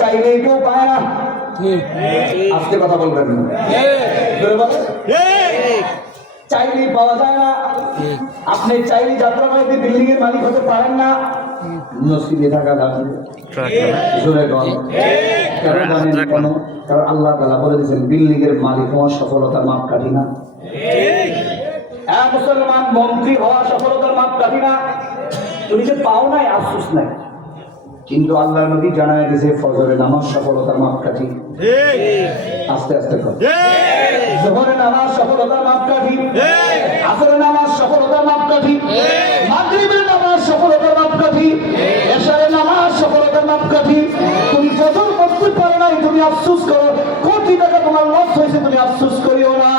চাইলেই কেউ পায় না। আজকে কথা বলবেন না, চাইলেই পাওয়া যায় না। আপনি চাইলে যাত্রাবাড়িতে বিল্ডিং এর মালিক হতে পারেন না। নসিবে থাকা লাগবে। কারণ আল্লাহ তাআলা বলে দিয়েছেন বিল্ডিং এর মালিক হওয়া সফলতার মাপকাঠি না। মুসলমান মন্ত্রী হওয়া সফলতার মাপকাঠি না। তুমি যে পাও নাই আফসোস নাই, কিন্তু আল্লাহ নবী জানায় দিয়েছে ফজরের নামাজ সফলতার মাপকাঠি। আস্তে আস্তে কর। জোহরের নামাজ সফলতার মাপকাঠি, আসরের নামাজ সফলতার মাপকাঠি, মাগরিবের নামাজ সফলতার মাপকাঠি, এশারের নামাজ সফলতার মাপকাঠি। তুমি ফজর পড়তে পারো নাই, তুমি আফসোস করো। কোটি টাকা তোমার লস হয়েছে, তুমি আফসোস করিও না।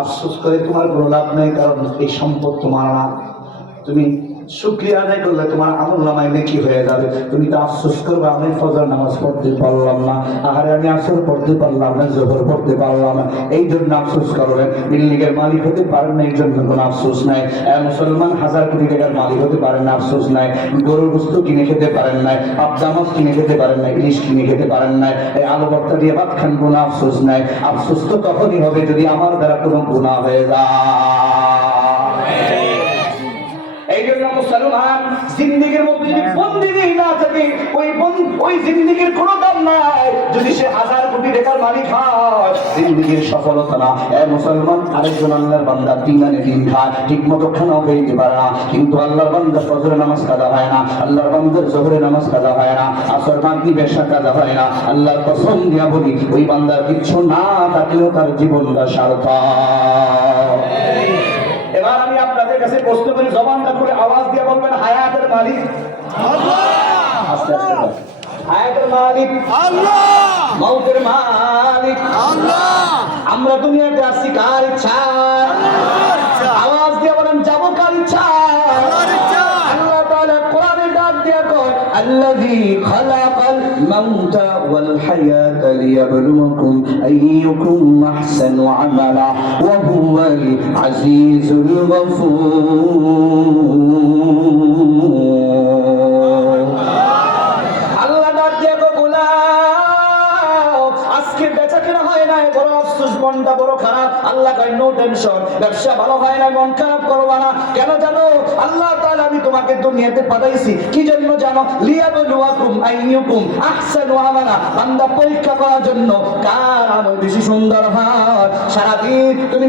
আফসোস করে তোমার কোনো লাভ নেই, কারণ এই সম্পদ তোমার না। তুমি শুকরিয়া আদায় করলে তোমার আমলনামায় নেকি হয়ে যাবে। তুমি তো আফসোস করবে আমি ফজর নামাজ পড়তে পারলাম না, আহারে আমি আসর পড়তে পারলাম না, জোহর পড়তে পারলাম না, এই জন্য আফসোস করবেন। বিল্ডিংয়ের মালিক হতে পারেন না, এই জন্য কোনো আফসোস নাই। মুসলমান 1000 কোটি টাকার মালিক হতে পারেন না, আফসোস নাই। গরুর গোশত কিনে খেতে পারেন নাই, পাবদা মাছ কিনে খেতে পারেন নাই, ইলিশ কিনে খেতে পারেন নাই, এই আলু ভর্তা দিয়ে ভাত খান, কোনো আফসোস নাই। আফসোস তো তখনই হবে যদি আমার দ্বারা কোনো গুনাহ হয়ে যায়। এই জন্য মুসলমান জিন্দেগির মধ্যে যদি বন্দিগি না থাকে, ওই জিন্দেগির কোনো দাম নাই। যদি সে 1000 কোটি টাকার মালিক হয়, জিন্দেগির সফলতা না। মুসলমান আরেকজন আল্লাহর বান্দা দিন আনে দিন খায়, ঠিক মতো খানাও খেতে পারে না, কিন্তু আল্লাহর বান্দা ফজরের নামাজ কাজা হয় না, আল্লাহর বান্দার জোহরের নামাজ কাজা হয় না, আসর মাগরিব এশা কাজা হয় না। আল্লাহর কসম দিয়া বলি, ওই বান্দার কিচ্ছু না থাকলেও তার জীবনটা সার্থক। এবার আমি আপনাদের কাছে প্রশ্ন করি, জবানটা করে আওয়াজ দিয়ে বলবেন, হায়াতের মালিক আল্লাহ। আস্তে আস্তে বলেন, হায়াতের মালিক আল্লাহ, মওতের মালিক আল্লাহ। আমরা দুনিয়াতে আসছি কার ইচ্ছা? আল্লাহর ইচ্ছা। আওয়াজ দিয়ে বলেন, যাব কার ইচ্ছা? আল্লাহর ইচ্ছা। আল্লাহ তাআলা কোরআনে ডাক দিয়ে কয়, আল্লাযী খালাকাল মাউতা ওয়াল হায়াতা লিয়াবলুয়াকুম আইয়ুকুম আহসানু আমালা ওয়া হুয়াল আজিজুল গফুর। আল্লাহ ডাক দিয়ে কয়, গোলাম আজকে বেচা কেনা হয় নাই, বড় আফসোস, মনটা বড় খারাপ। আল্লাহ কয়, নো টেনশন, ব্যবসা ভালো হয় না, মন খারাপ করবা না। কেন জানো? আল্লাহ তাআলা আমি তোমাকে দুনিয়াতে পাঠাইছি কি জন্য জানো? লিয়াবলুয়াকুম আইয়ুকুম আহসানু আমালা, বান্দা পরীক্ষা করার জন্য কার আমল বেশি সুন্দর হয়। সারাদিন তুমি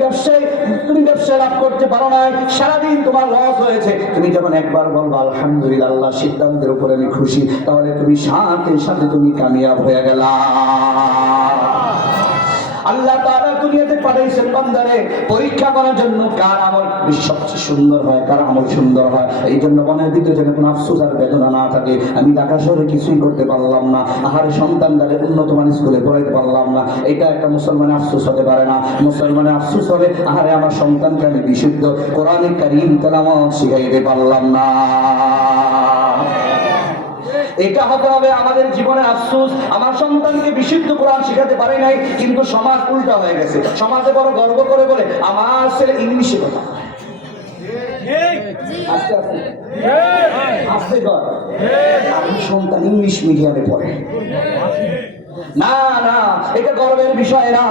ব্যবসায় লাভ করতে পারো না, সারাদিন তোমার লস হয়েছে, তুমি যখন একবার বলবা আলহামদুলিল্লাহ, আল্লাহ সিদ্ধান্তের উপরে আমি খুশি, তাহলে তুমি সাথে সাথে তুমি কামিয়াব হয়ে গেলা। আল্লাহ তাআলা দুনিয়াতে পাঠাইছেন বান্দারে পরীক্ষা করার জন্য কার আমল সবচেয়ে সুন্দর হয়, কার আমল সুন্দর হয়। এই জন্য মনের ভিতরে যেন কোনো আফসোস আর বেদনা না থাকে, আমি ঢাকা শহরে কিছুই করতে পারলাম না, আহারে সন্তানদারে উন্নত মানের স্কুলে পড়াইতে পারলাম না, এটা একটা মুসলমানের আফসোস হতে পারে না। মুসলমানের আফসোস হবে, আহারে আমার সন্তানকে আমি বিশুদ্ধ কোরআনে কারীম তেলাওয়াত শিখাইতে পারলাম না। এটা হতে হবে আমাদের জীবনের আফসোস, আমার সন্তানকে বিশুদ্ধ কোরআন শিখাতে পারে নাই। কিন্তু সমাজ উল্টা হয়ে গেছে, সমাজে বড় গর্ব করে বলে আমার ছেলে ইংলিশে কথা বলে। আস্তে আস্তে আস্তে কর, আমার সন্তান ইংলিশ মিডিয়ামে পড়ে। না না, এটা গর্বের বিষয় না।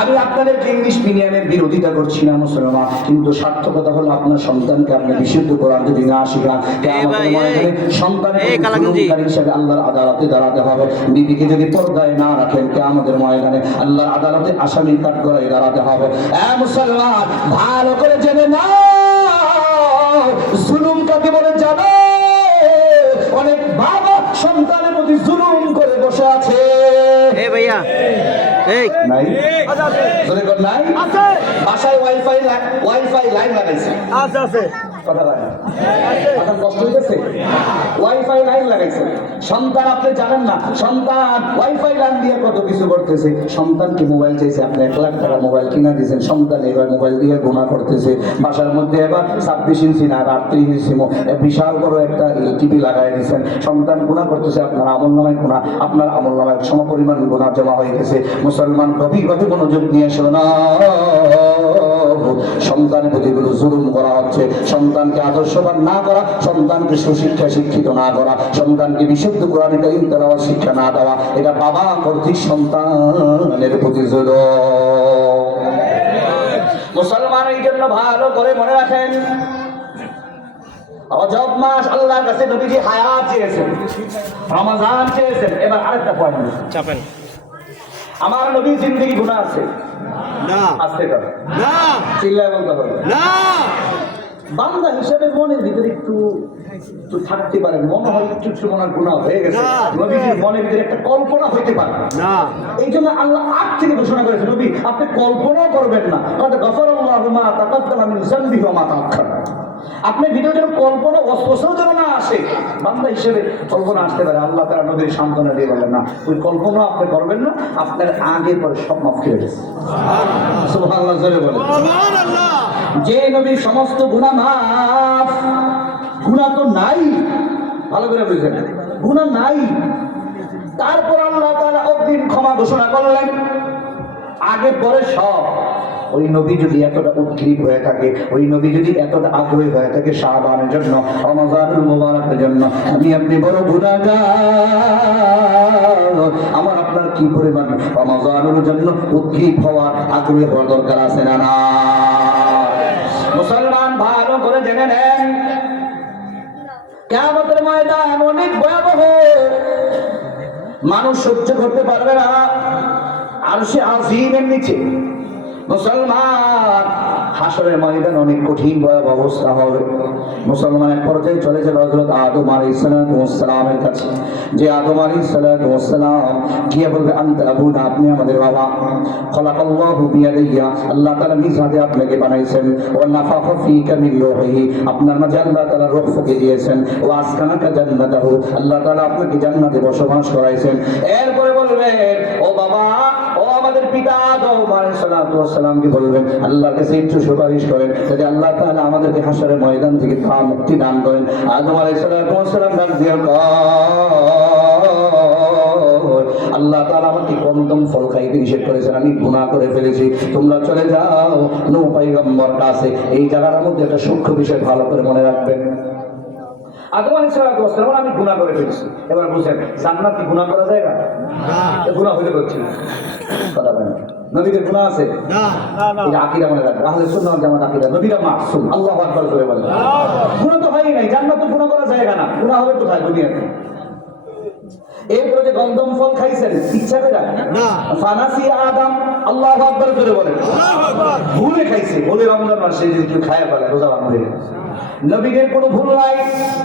আমি আপনাদেরকে ইংলিশ মিডিয়ামের বিরোধিতা করছি না মুসলমান, কিন্তু সার্থকতা হলো আপনার সন্তানকে আপনি বিশুদ্ধ কোরআন যদি না শেখান, সন্তানের হিসেবে আল্লাহর আদালতে দাঁড়াতে হবে। বিবিকে যদি পর্দায় না রাখেন, কিয়ামতের ময়দানে আল্লাহর আদালতে আসামির কাঠগড়ায় দাঁড়াতে হবে। মুসলমান ভালো করে জেনে না, জুলুম কাকে বলে জানো? অনেক বাবা সন্তানের প্রতি জুলুম করে বসে আছে। ভাইয়া নাই বাসায় ওয়াইফাই লাইন লাগাইছে, কথা বলে এখন কষ্ট হইতেছে, ওয়াইফাই লাইন লাগাইছে। সন্তান আপনি জানেন না, সন্তান ওয়াইফাই লাইন দিয়ে কত কিছু করতেছে। সন্তানকে মোবাইল চাইছে, আপনি 1 লাখ টাকা মোবাইল কিনা দিয়েছেন, সন্তান এবার মোবাইল দিয়ে গুনাহ করতেছে। বাসার মধ্যে এবার 26 ইঞ্চি না 38 ইঞ্চি বিশাল বড় একটা টিভি লাগাই দিয়েছেন, সন্তান গুনাহ করতেছে। আপনার আমলনামায় গুনাহ, আপনার আমলনামায় সমপরিমাণ গুনাহ জমা হয়ে গেছে। মুসলমান গভীরভাবে মনোযোগ নিয়ে শোনা, সন্তানের প্রতি জুলুম করা হচ্ছে, সন্তানকে আদর্শবান না করা, সন্তানকে সন্তানকে সুশিক্ষা শিক্ষিত না করা, সন্তানকে বিশুদ্ধ কোরআন কারীম তেলাওয়াত শিক্ষা না দেওয়া, এটা বাবা কর্তৃক সন্তানের প্রতি জুলুম। মুসলমান এই জন্য ভালো করে মনে রাখেন, রজব মাস আল্লাহর কাছে নবীজি হায়াত চেয়েছেন, রমজান চেয়েছেন। এবার আরেকটা পয়েন্ট চাপেন, আমার নবীর জিন্দেগি গুনাহ আছে না? আস্তে কথা না, চিল্লায় বলতে হবে না। বান্দা হিসেবে মনের ভিতরে একটু থাকতে পারে, মনে হয় একটু মনে গুনাহ হয়ে গেছে, নবীজির মনের ভিতরে একটা কল্পনা হইতে পারে না। এই জন্য আল্লাহ আগ থেকে ঘোষণা করেছে, নবী আপনি কল্পনাও করবেন না, কারণ গফরাল্লাহু মা তাকাদ্দামা মিন যামবিহি ওয়া মা তাআখার। আপনার ভিতরে যেন কল্পনা অস্পষ্ট যেন না আসে, বান্দা হিসেবে কল্পনা আসতে পারে। আল্লাহ তাআলা নবীর সান্ত্বনা দিয়ে বলেন, না ওই কল্পনা আপনি করবেন না, আপনার আগে পরে সব মাফ করে গেছে। সুবহানাল্লাহ জোরে বলেন সুবহানাল্লাহ। যে নবীর সমস্ত গুনাহ মাফ, গুনাহ তো নাই, ভালো করে বুঝেন, গুনাহ নাই, তারপর আল্লাহ তাআলা অগ্রিম ক্ষমা ঘোষণা করলেন, আগে পরে সব। ওই নবী যদি এতটা উদ্গ্রীব হয়ে থাকে, ওই নবী যদি এতটা আগ্রহী হয়ে থাকে শাবানের জন্য, রমজানুল মুবারকের জন্য, আমি আপনি বড় গুনাহগার, আমার আপনার কি পরিমাণ রমজানের জন্য উদ্গ্রীব হওয়া, আগ্রহী হওয়ার দরকার আছে না? না। মুসলমান ভালো করে জেনে নেন, কিয়ামতের ময়দান অনেক ভয়াবহ, মানুষ সহ্য করতে পারবে না। আরশে আযীমের নিচে মুসলমান হাসরের ময়দান অনেক কঠিন ভয়াবহ অবস্থা হবে। মুসলমান এক পর্যায়ে চলে যাবে হযরত আদম আলাইহিস সালামের কাছে, যে আদম আলাইহিস সালাম গিয়ে বলবে, আনতা আবুনা, আপনি আমাদের বাবা, খলাকাল্লাহু বিয়াদিয়া, আল্লাহ তাআলা নিজ হাতে আপনাকে বানাইছেন, ওয়া নাফাখা ফীকা মিন রূহিহি, আপনার মাঝে আল্লাহ তাআলা রূহ ফুঁকে দিয়েছেন, ওয়া আসকানাকা জান্নাতাহু, আল্লাহ তাআলা আপনাকে জান্নাতে বসবাস করাইছেন। এরপরে বলবেন, ও বাবা, ও আমাদের পিতা আদম আলাইহিস সালামকে বলবেন, আল্লাহর কাছে একটু সুপারিশ করেন, যদি আল্লাহ তাআলা আমাদেরকে হাসরের ময়দান থেকে মুক্তি দান করেন। আদম আলাইহিস সালাম ডাক দিয়ে আল্লাহ তাআলা আমাকে কদম ফল খাইতে নিষেধ করেছেন, আমি গুনাহ করে ফেলেছি, তোমরা চলে যাও নূহ পয়গম্বর কাছে। এই জায়গার মধ্যে একটা সূক্ষ্ম বিষয় ভালো করে মনে রাখবেন, আদম আলাইহিস সালাম আমি গুনাহ করে ফেলেছি। এবার বুঝেন, জান্নাত কি গুনাহ করা যায় না? গুনাহ হইতে করছি কথা বলেন, নবীদের গুনাহ আছে না? এটা আকীদা মনে রাখবেন, আহলে সুন্নাহ ওয়াল জামাত আকীদা, নবীরা মাসুম। আল্লাহু আকবার করে বলেন, গুনাহ তো হয়ই নাই, জান্নাত তো গুনাহ করা যায় না, গুনাহ হবে কোথায় দুনিয়াতে? এরপরে যে গন্ধম ফল খাইছেন ইচ্ছা করে না, ফানাসি আদম, আল্লাহু আকবার করে বলেন, আল্লাহু আকবার, ভুলে খাইছে, ভুলে রমজান মাসে যদি কেউ খায় ফেলে রোজা ভাঙবে। নবীদের কোনো ভুল নাই,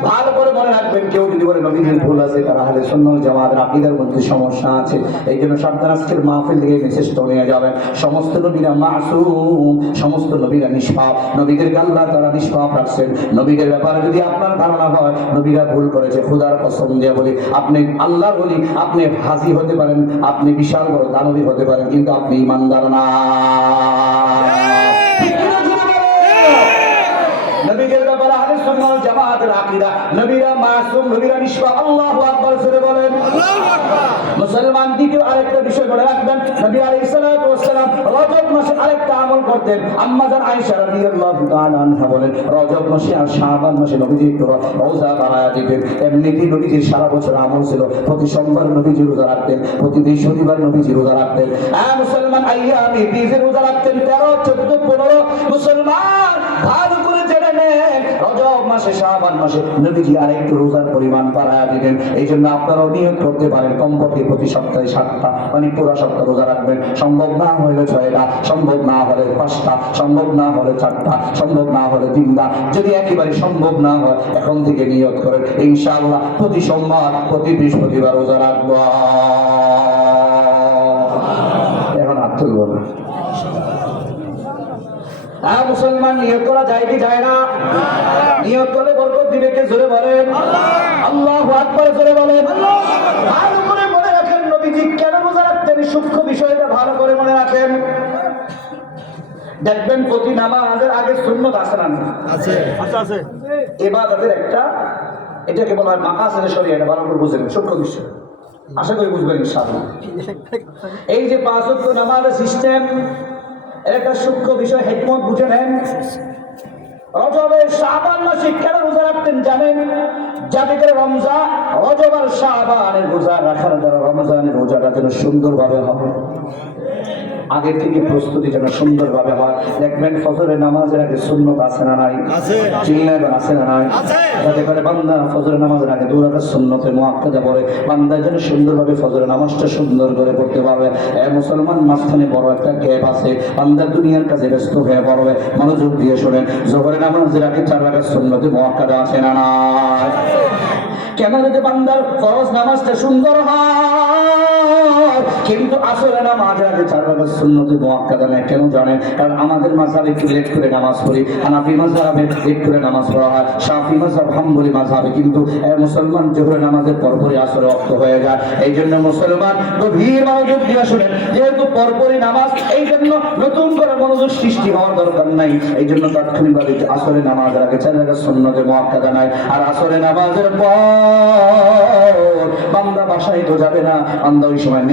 ভালো করে মনে রাখবেন। কেউ যদি বলে নবীদের ভুল আছে, তারা আহলে সুন্নাহ ওয়াল জামাতের আকীদার মধ্যে সমস্যা আছে। এই জন্য সাবধান, আজকের মাহফিল থেকে মেসেজটা নিয়ে যাবেন, সমস্ত নবীরা মাসুম, সমস্ত নবীরা নিষ্পাপ, নবীদেরকে আল্লাহ তাআলা নিষ্পাপ রাখছেন। নবীদের ব্যাপারে যদি আপনার ধারণা হয় নবীরা ভুল করেছে, খোদার কসম দিয়ে বলি, আপনি আল্লাহর ওলি, আপনি হাজী হতে পারেন, আপনি বিশাল বড় দানবী হতে পারেন, কিন্তু আপনি ঈমানদার না। নবীদের ব্যাপারে আহলে সুন্নাহ ওয়াল জামাতের আকীদা, নবীরা মাসুম, নবীরা নিষ্পাপ। আল্লাহু আকবার করে বলেন, আল্লাহু আকবার। মুসলমান দ্বিতীয় আরেকটা বিষয় মনে রাখবেন, নবী আলাইহিস সালাতু ওয়াস সালাম রজব মাসে আরেকটা আমল করতেন। আম্মা জান আয়েশা রাদিয়াল্লাহু তাআলা আনহা বলেন, রজব মাসে আর শাবান মাসে নবীজি রোজা বাড়ায়া দিতেন। এমনিতেই নবীজির সারা বছর আমল ছিল, প্রতি সোমবার নবীজি রোজা রাখতেন, প্রতি বৃহস্পতিবার নবীজি রোজা রাখতেন। মুসলমান আইয়ামে বীজে রোজা রাখতেন 13, 14, 15। মুসলমান ভালো করে জেনে নেন, রজব মাসে শাবান মাসে নবীজি আরেকটু রোজার পরিমাণ বাড়ায়া দিতেন। এই জন্য আপনারাও নিয়ত করতে পারেন, কমপক্ষে প্রতি সপ্তাহে 7টা, মানে পুরো সপ্তাহ রোজা রাখবেন। সম্ভব না হলে 6টা, সম্ভব না হলে 5টা, সম্ভব না হলে 4টা, সম্ভব না হলে 3টা। যদি একেবারে সম্ভব না হয়, এখন থেকে নিয়ত করেন, ইনশাআল্লাহ প্রতি সোমবার, প্রতি বৃহস্পতিবার রোজা রাখবো। এখন হাত তুলব না। মুসলমান নিয়ত করা যায় কি যায় না? নিয়ত করলে বরকত দিবে কে? জোরে বলেন আল্লাহু আকবার, জোরে বলেন। ভালো করে মনে রাখেন, নবীজি কেন রোজা রাখতেন, সূক্ষ্ম বিষয়টা ভালো করে মনে রাখেন। দেখবেন প্রতি নামাজের আগে সুন্নত আছে না? আছে, আছে। ইবাদতের একটা, এটাকে বলা হয় মাকাসিদে শরিয়া, এটা ভালো করে বুঝবেন, সূক্ষ্ম বিষয়, আশা করি বুঝবেন ইনশাআল্লাহ। এই যে 5 ওয়াক্ত নামাজের সিস্টেম, এর একটা সূক্ষ্ম বিষয়, হিকমত বুঝে নেন। রজবের শাবান মাসে কেন রোজা রাখতেন জানেন? যাতে করে রমজান, রজব আর শাবানের রোজা রাখার দ্বারা রমজানের রোজাটা যেন সুন্দরভাবে হবে, আগে থেকে প্রস্তুতি যেন সুন্দরভাবে হয়। দেখবেন ফজরের নামাজের আগে সুন্নত আছে না নাই? চিল্লায় আছে না নাই? যাতে করে বান্দা ফজরের নামাজের আগে 2 রাকাত সুন্নতে মুআক্কাদা পড়ে বান্দা যেন সুন্দরভাবে ফজরের নামাজটা সুন্দর করে পড়তে পারবে। মুসলমান, মাঝখানে বড় একটা গ্যাপ আছে, বান্দা দুনিয়ার কাজে ব্যস্ত হয়ে পড়বে। মনোযোগ দিয়ে শোনেন, জোহরের নামাজের আগে 4 রাকাত সুন্নতে মুআক্কাদা আছে না নাই? কেন? যদি বান্দার ফরজ নামাজটা সুন্দর হয়, কিন্তু আসলে নামাজের আগে 4 রাকাত সুন্নতে মুআক্কাদা নেই। কেন জানেন? কারণ আমাদের মাযহাবে একটু লেট করে নামাজ পড়ি, হানাফি মাযহাবে লেট করে নামাজ পড়া হয়, শাফি মাযহাব, হাম্বলি মাযহাবে কিন্তু মুসলমান জোহরের নামাজের পরপরই আসরে ওয়াক্ত হয়ে যায়। এই জন্য মুসলমান গভীর মনোযোগ দিয়ে শুনেন, যেহেতু পরপরই নামাজ, এই জন্য নতুন করে মনোযোগ সৃষ্টি হওয়ার দরকার নাই। এই জন্য তাৎক্ষণিকভাবে আসরে নামাজের আগে 4 রাকাত সুন্নতে মুআক্কাদা নাই। আর আসরে নামাজের পর বান্দা বাসায় তো যাবে না, বান্দা ওই সময়